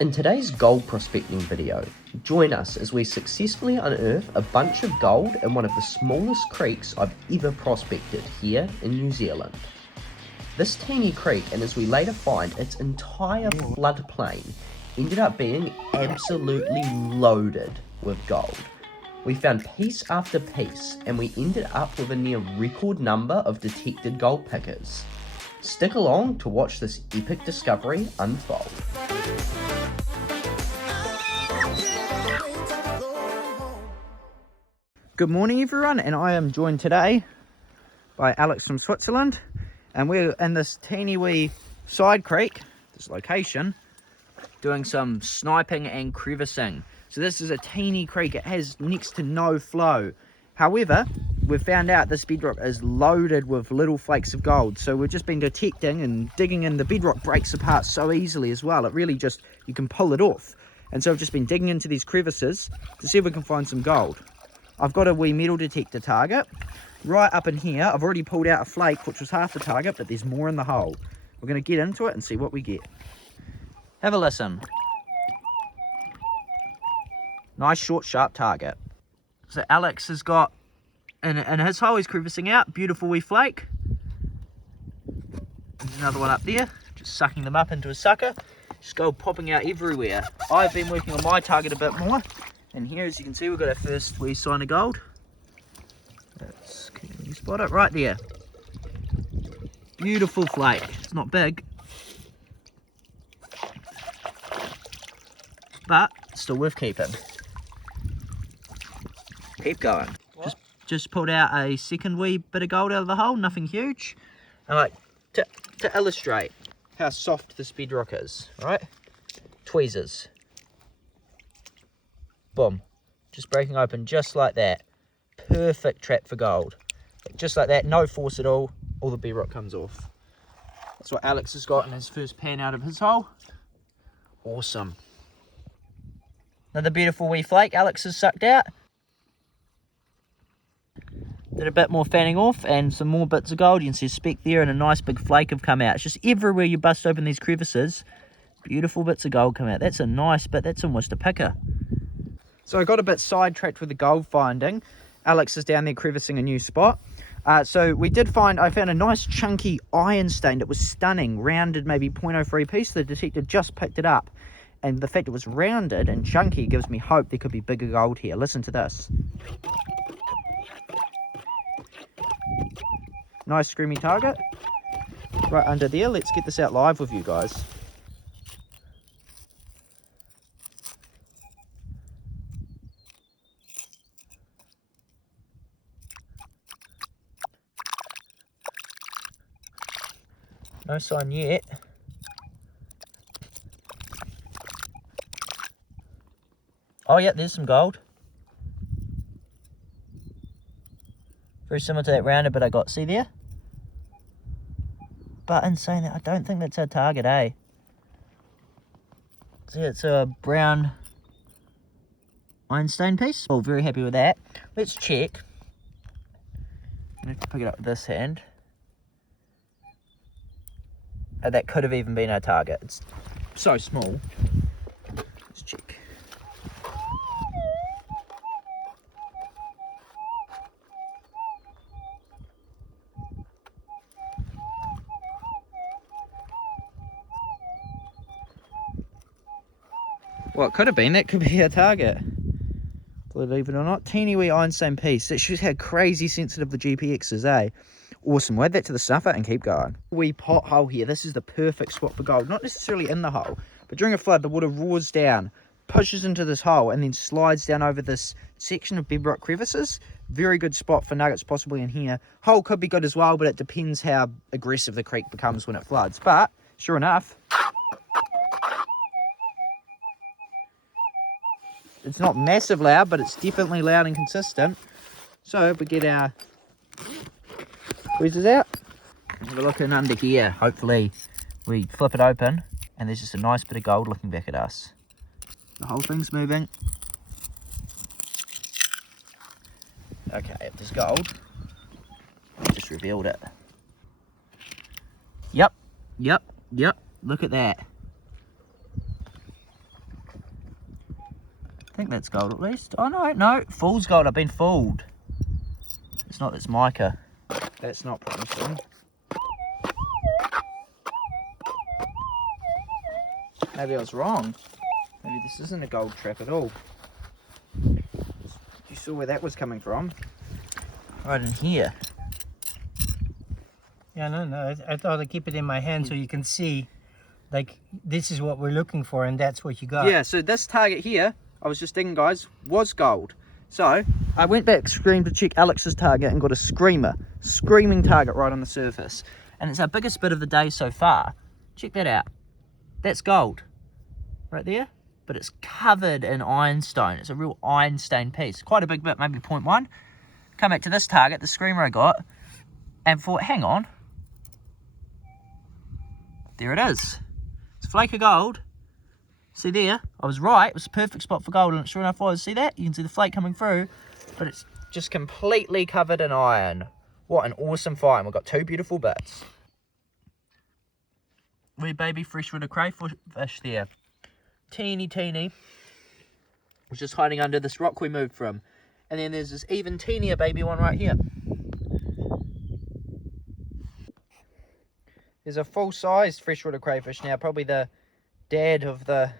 In today's gold prospecting video, join us as we successfully unearth a bunch of gold in one of the smallest creeks I've ever prospected here in New Zealand. This teeny creek, and as we later find, its entire floodplain ended up being absolutely loaded with gold. We found piece after piece, and we ended up with a near record number of detected gold pickers. Stick along to watch this epic discovery unfold. Good morning everyone, and I am joined today by Alex from Switzerland, and we're in this teeny wee side creek, this location, doing some sniping and crevicing. So this is a teeny creek, it has next to no flow. However, we've found out this bedrock is loaded with little flakes of gold, so we've just been detecting and digging in. The bedrock breaks apart so easily as well, it really just, you can pull it off. And so I've just been digging into these crevices to see if we can find some gold. I've got a wee metal detector target right up in here. I've already pulled out a flake, which was half the target, but there's more in the hole. We're going to get into it and see what we get. Have a listen. Nice short sharp target. So Alex has got in his hole, he's crevicing out, beautiful wee flake. There's another one up there, just sucking them up into a sucker. Just gold popping out everywhere. I've been working on my target a bit more. And here, as you can see, we've got our first wee sign of gold. Can you spot it? Right there. Beautiful flake. It's not big, but still worth keeping. Keep going. Just pulled out a second wee bit of gold out of the hole, nothing huge. And like to illustrate how soft this bedrock is, right? Tweezers. Boom, just breaking open just like that. Perfect trap for gold. Just like that, no force at all the bedrock comes off. That's what Alex has got in his first pan out of his hole. Awesome. Another beautiful wee flake Alex has sucked out. Did a bit more fanning off and some more bits of gold. You can see a speck there and a nice big flake have come out. It's just everywhere you bust open these crevices, beautiful bits of gold come out. That's a nice bit, that's almost a picker. So I got a bit sidetracked with the gold finding. Alex is down there crevicing a new spot. So I found a nice chunky ironstone that was stunning, rounded, maybe 0.03 piece. The detector just picked it up. And the fact it was rounded and chunky gives me hope there could be bigger gold here. Listen to this. Nice screamy target. Right under there. Let's get this out live with you guys. No sign yet. Oh yeah, there's some gold. Very similar to that rounded bit I got. See there? But in saying that, I don't think that's our target, eh? See, it's a brown ironstone piece. Oh, very happy with that. Let's check. I'm going to pick it up with this hand. That could have even been our target. It's so small. Let's check. Well, it could have been. That could be our target. Believe it or not. Teeny wee ironstone piece. It shows how crazy sensitive the GPX is, eh? Awesome. We'll add that to the snuffer and keep going. Wee pothole here. This is the perfect spot for gold. Not necessarily in the hole, but during a flood, the water roars down, pushes into this hole, and then slides down over this section of bedrock crevices. Very good spot for nuggets possibly in here. Hole could be good as well, but it depends how aggressive the creek becomes when it floods. But, sure enough, it's not massive loud, but it's definitely loud and consistent. So, we get our tweezers out. Have a look in under here. Hopefully we flip it open and there's just a nice bit of gold looking back at us. The whole thing's moving. Okay, if there's gold, I just revealed it. Yep. Look at that. think that's gold at least. Oh no, no, fool's gold. I've been fooled. It's not, it's mica. That's not promising. Maybe I was wrong. Maybe this isn't a gold trap at all. You saw where that was coming from. Right in here. Yeah, no, I thought I'd keep it in my hand so you can see, like, this is what we're looking for and that's what you got. Yeah, so this target here, I was just thinking, guys, was gold. So I went back scream to check Alex's target and got a screaming target right on the surface. And it's our biggest bit of the day so far. Check that out. That's gold right there, but it's covered in ironstone. It's a real ironstone piece. Quite a big bit, maybe 0.1. Come back to this target, the screamer I got, and thought, hang on. There it is. It's a flake of gold. See there? I was right. It was a perfect spot for gold, and sure enough was. See that? You can see the flake coming through, but it's just completely covered in iron. What an awesome find. We've got two beautiful bits. Wee baby freshwater crayfish there. Teeny. Was just hiding under this rock we moved from. And then there's this even teenier baby one right here. There's a full-sized freshwater crayfish now, probably the dad of the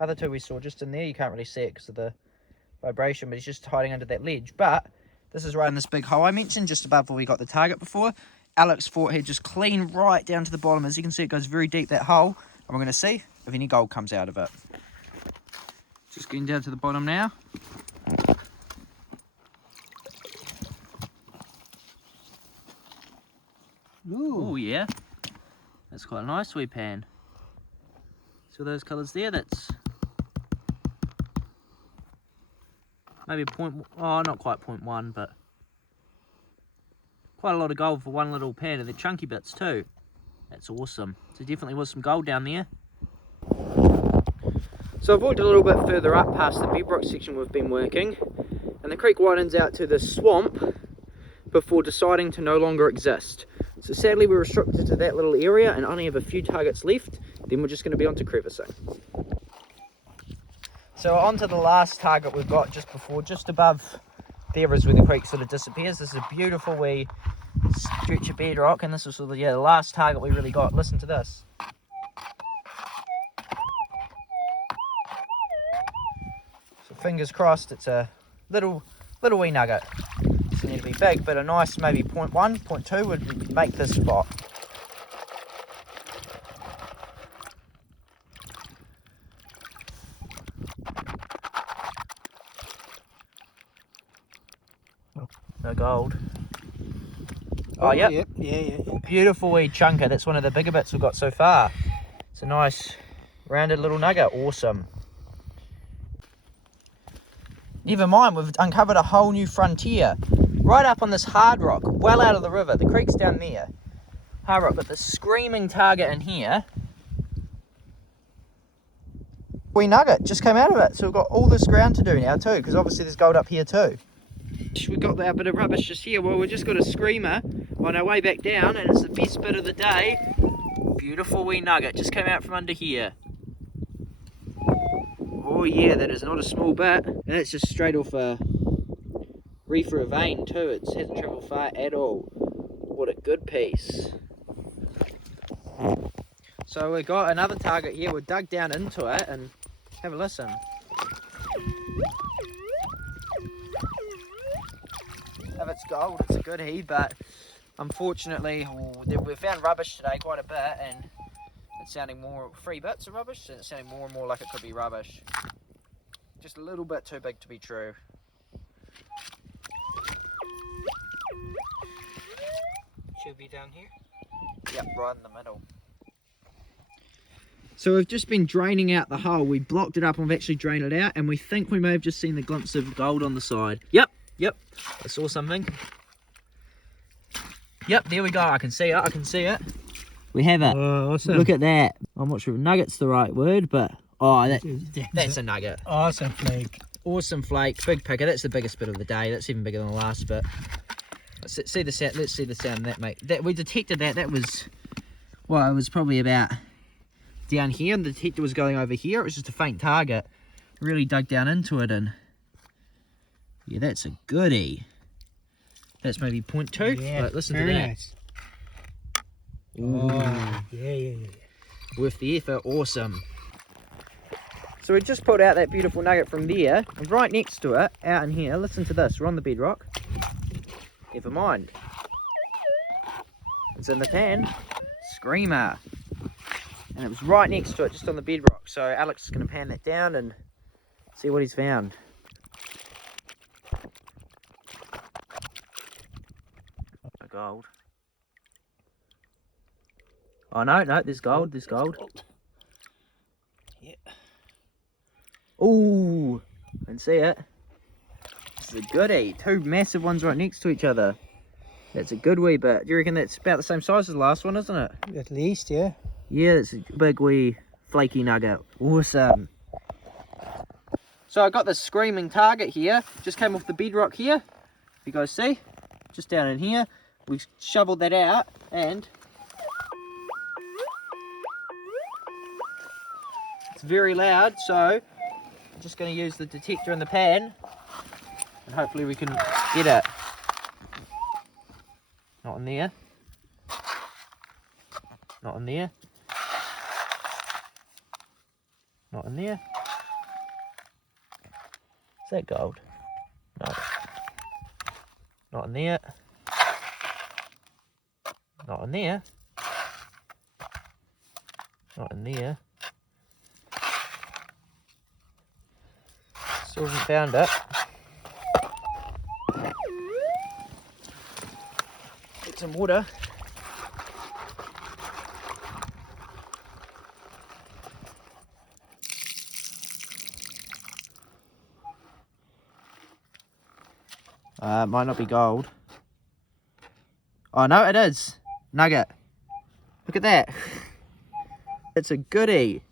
other two we saw just in there. You can't really see it because of the vibration, but he's just hiding under that ledge. But this is right in this big hole I mentioned, just above where we got the target before. Alex thought he'd just clean right down to the bottom. As you can see, it goes very deep, that hole. And we're going to see if any gold comes out of it. Just getting down to the bottom now. Oh yeah, that's quite a nice wee pan. So those colours there, that's maybe not quite 0.1, but quite a lot of gold for one little pan, and they're chunky bits too. That's awesome. So definitely was some gold down there. So I've walked a little bit further up past the bedrock section we've been working, and the creek widens out to the swamp before deciding to no longer exist. So sadly we're restricted to that little area and only have a few targets left. Then we're just going to be on to crevicing. So on to the last target we've got just above there is where the creek sort of disappears. This is a beautiful wee stretch of bedrock, and this is sort of, the last target we really got. Listen to this. So fingers crossed it's a little wee nugget. Doesn't need to be big, but a nice maybe 0.1, 0.2 would make this spot. No gold. Oh, yep. Yeah. Beautiful wee chunker. That's one of the bigger bits we've got so far. It's a nice rounded little nugget. Awesome. Never mind, we've uncovered a whole new frontier. Right up on this hard rock, well out of the river. The creek's down there. Hard rock, but the screaming target in here. Wee nugget just came out of it. So we've got all this ground to do now too, because obviously there's gold up here too. We've got that bit of rubbish just here. Well, we've just got a screamer on our way back down, and it's the best bit of the day. Beautiful wee nugget just came out from under here. Oh yeah, that is not a small bit. And that's just straight off a reef or a vein too. It hasn't travelled far at all. What a good piece. So we've got another target here. We've dug down into it and have a listen. If it's gold, it's a good heat, but unfortunately we found rubbish today quite a bit, and it's sounding more free bits of rubbish, and it's sounding more and more like it could be rubbish. Just a little bit too big to be true. Should be down here. Yep, right in the middle. So we've just been draining out the hole. We blocked it up and we've actually drained it out, and we think we may have just seen the glimpse of gold on the side. Yep, I saw something. Yep, there we go. I can see it. We have it. Oh, awesome. Look at that. I'm not sure if nugget's the right word, but that's a nugget. Awesome flake. Awesome flake, big picker. That's the biggest bit of the day. That's even bigger than the last bit. Let's see the sound. Let's see the sound that mate. That we detected that. That was, well, it was probably about down here, and the detector was going over here. It was just a faint target, Really dug down into it, and yeah, that's a goodie. That's maybe 0.2, Yeah, but listen to very that. nice. Ooh. Oh, yeah. Worth the effort, awesome. So we just pulled out that beautiful nugget from there, and right next to it, out in here, listen to this, we're on the bedrock. Never mind. It's in the pan. Screamer. And it was right next to it, just on the bedrock. So Alex is going to pan that down and see what he's found. Gold. Oh no, there's gold, there's gold. Yeah. Ooh, I can see it. This is a goodie. Two massive ones right next to each other. That's a good wee bit. Do you reckon that's about the same size as the last one, isn't it? At least, yeah. Yeah, that's a big wee flaky nugget. Awesome. So I got this screaming target here. Just came off the bedrock here. You guys see? Just down in here. We shoveled that out and it's very loud, so I'm just going to use the detector in the pan and hopefully we can get it. Not in there. Not in there. Not in there. Is that gold? No. Not in there. Not in there. Not in there. Still haven't found it. Get some water. It might not be gold. Oh no, it is. Nugget. Look at that. It's a goodie.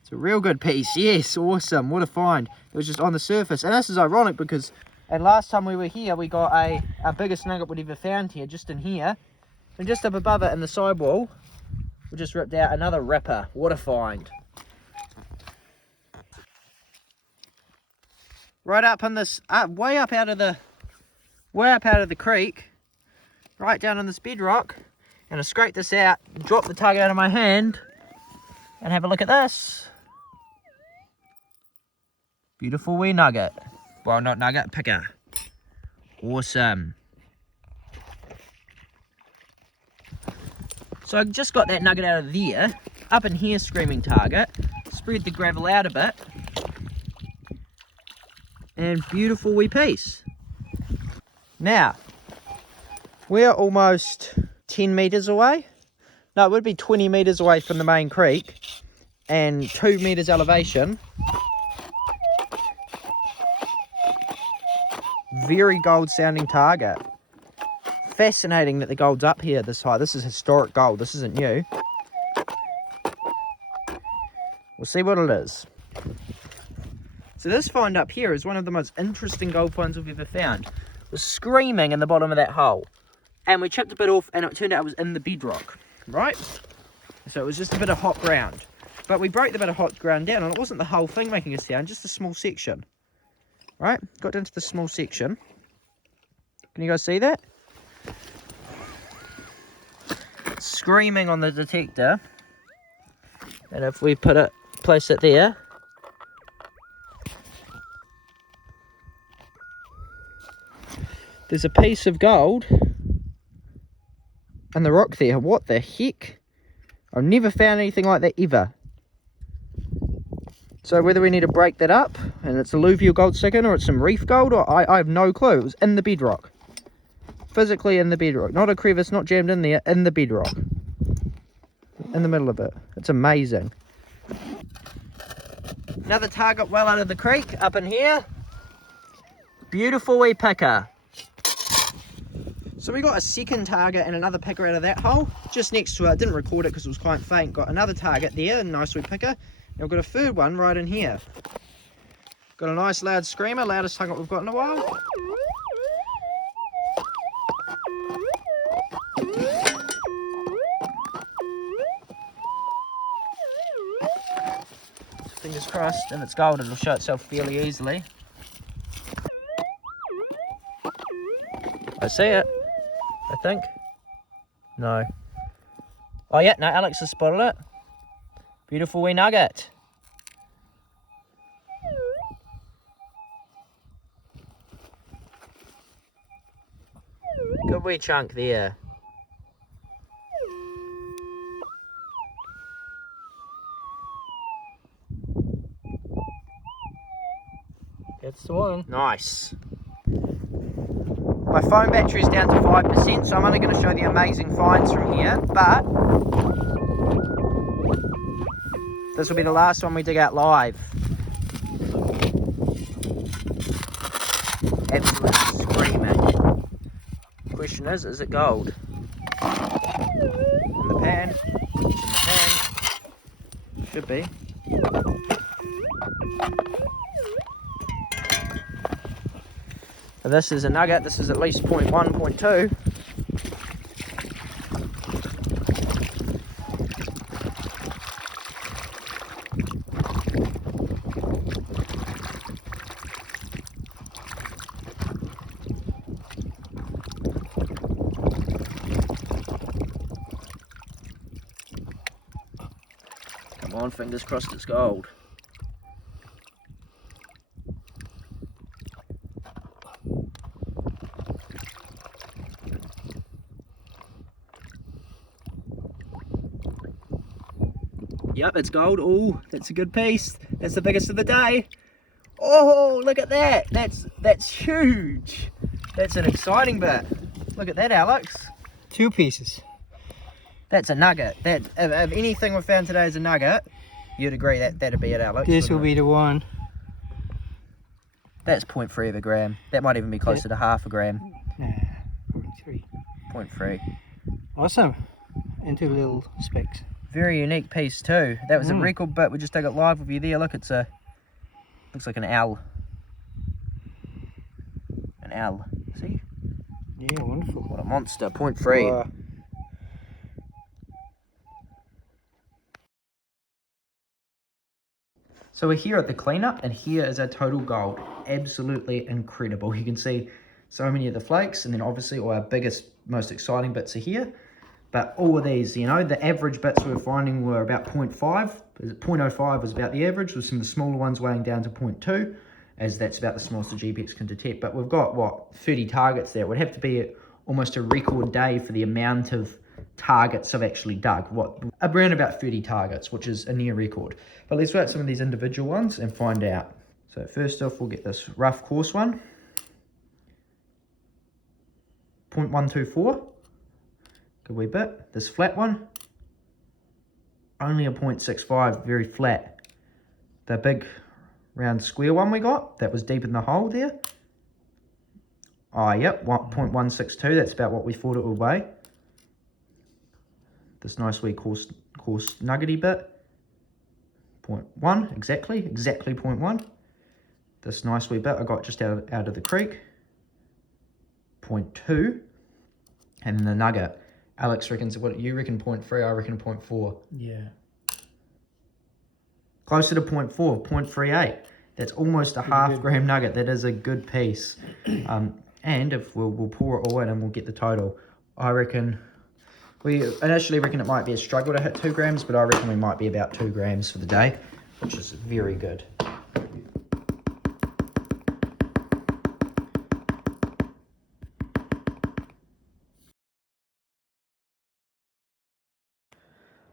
It's a real good piece. Yes, awesome. What a find. It was just on the surface. And this is ironic because and last time we were here, we got our biggest nugget we'd ever found here, just in here. And just up above it in the sidewall, we just ripped out another ripper. What a find. Right up in this, way up out of the creek, right down on this bedrock. And I scrape this out, drop the tug out of my hand, and have a look at this. Beautiful wee nugget. Well, not nugget, picker. Awesome. So I just got that nugget out of there, up in here, screaming target. Spread the gravel out a bit. And beautiful wee piece. Now, we're almost 10 meters away. No, it would be 20 meters away from the main creek and 2 meters elevation. Very gold sounding target. Fascinating that the gold's up here this high. This is historic gold. This isn't new. We'll see what it is. So this find up here is one of the most interesting gold finds we've ever found. It was screaming in the bottom of that hole. And we chipped a bit off and it turned out it was in the bedrock, right? So it was just a bit of hot ground. But we broke the bit of hot ground down and it wasn't the whole thing making a sound, just a small section. Right? Got down to the small section. Can you guys see that? Screaming on the detector. And if we place it there. There's a piece of gold in the rock there. What the heck? I've never found anything like that ever. So whether we need to break that up and it's alluvial gold second or it's some reef gold, or I have no clue. It was in the bedrock. Physically in the bedrock. Not a crevice, not jammed in there, in the bedrock. In the middle of it. It's amazing. Another target well out of the creek, up in here. Beautiful wee picker. So we got a second target and another picker out of that hole. Just next to it, I didn't record it because it was quite faint. Got another target there, a nice wee picker. And we've got a third one right in here. Got a nice loud screamer, loudest target we've got in a while. Fingers crossed crossed. If it's gold, it'll show itself fairly easily. I see it, I think. No. Oh yeah, no, Alex has spotted it. Beautiful wee nugget. Good wee chunk there. That's the one. Nice. My phone battery is down to 5%, so I'm only going to show the amazing finds from here, but this will be the last one we dig out live. Absolutely screaming. Question is it gold? In the pan. It's in the pan. Should be. So this is a nugget. This is at least 0.1, 0.2. Come on, fingers crossed it's gold. Yep, it's gold. Oh, that's a good piece. That's the biggest of the day. Oh, look at that. That's huge. That's an exciting bit. Look at that, Alex. 2 pieces. That's a nugget. That if anything we've found today is a nugget, you'd agree that that'd be it, Alex. This will be the one. That's 0.3 of a gram. That might even be closer to half a gram. Nah, 0.3. 0.3. Awesome. And 2 little specks. Very unique piece too. That was a record bit. We just dug it live with you there. Look, it's a looks like an owl. An owl. See? Yeah, wonderful. What a monster. 0.3. Wow. So we're here at the cleanup, and here is our total gold. Absolutely incredible. You can see so many of the flakes, and then obviously all our biggest, most exciting bits are here. But all of these, you know, the average bits we were finding were about 0.5. 0.05 was about the average, with some of the smaller ones weighing down to 0.2, as that's about the smallest the GPX can detect. But we've got, what, 30 targets there. It would have to be almost a record day for the amount of targets I've actually dug. What, around about 30 targets, which is a near record. But let's work some of these individual ones and find out. So first off, we'll get this rough coarse one. 0.124. Good wee bit. This flat one, only a 0.65, very flat. The big round square one we got, that was deep in the hole there. Oh, yep, 0.162, that's about what we thought it would weigh. This nice wee coarse nuggety bit, 0.1, exactly 0.1. This nice wee bit I got just out of the creek, 0.2, and then the nugget. Alex reckons, what you reckon, 0.3, I reckon 0.4. Yeah. Closer to 0.4, 0.38. That's almost a half gram nugget. That is a good piece. And if we'll pour it all in and we'll get the total. I reckon, we initially reckon it might be a struggle to hit 2 grams, but I reckon we might be about 2 grams for the day, which is very good.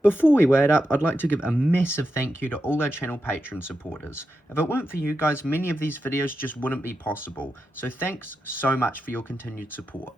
Before we weigh it up, I'd like to give a massive thank you to all our channel Patreon supporters. If it weren't for you guys, many of these videos just wouldn't be possible. So thanks so much for your continued support.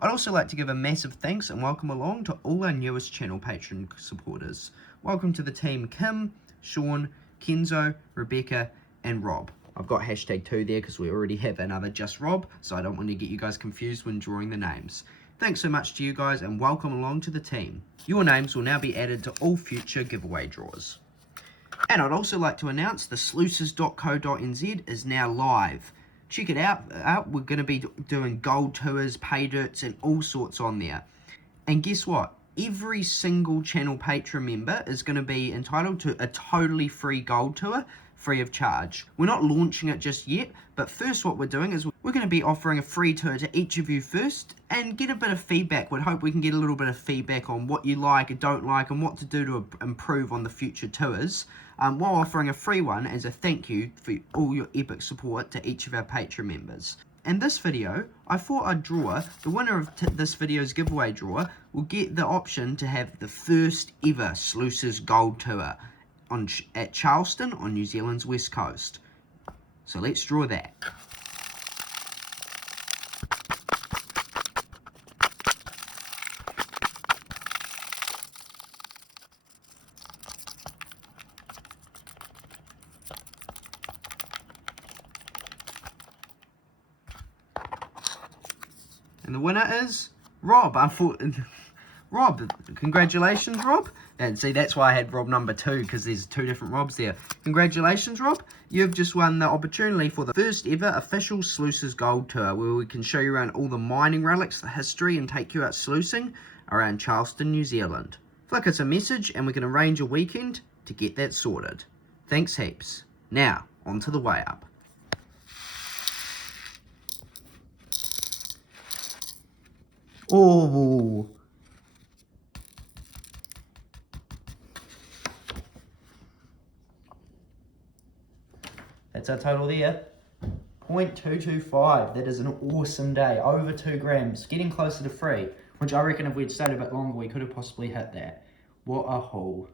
I'd also like to give a massive thanks and welcome along to all our newest channel Patreon supporters. Welcome to the team Kim, Sean, Kenzo, Rebecca, and Rob. I've got hashtag 2 there because we already have another Just Rob, so I don't want to get you guys confused when drawing the names. Thanks so much to you guys and welcome along to the team. Your names will now be added to all future giveaway draws. And I'd also like to announce the sluices.co.nz is now live. Check it out. We're going to be doing gold tours, pay dirts, and all sorts on there. And guess what? Every single channel Patreon member is going to be entitled to a totally free gold tour free of charge. We're not launching it just yet, but first what we're doing is we're going to be offering a free tour to each of you first and get a bit of feedback. We'd hope we can get a little bit of feedback on what you like and don't like and what to do to improve on the future tours, while offering a free one as a thank you for all your epic support to each of our Patreon members. In this video, I thought I'd draw, the winner of this video's giveaway draw will get the option to have the first ever Sluices Gold Tour at Charleston on New Zealand's west coast. So let's draw that. And the winner is Rob. Rob, congratulations, Rob. And see, that's why I had Rob number 2, because there's 2 different Robs there. Congratulations, Rob. You've just won the opportunity for the first ever official Sluices Gold Tour, where we can show you around all the mining relics, the history, and take you out sluicing around Charleston, New Zealand. Flick us a message and we can arrange a weekend to get that sorted. Thanks heaps. Now, on to the way up. Oh, that's our total there. 0.225. That is an awesome day. Over 2 grams. Getting closer to 3. Which I reckon if we'd stayed a bit longer, we could have possibly hit that. What a haul.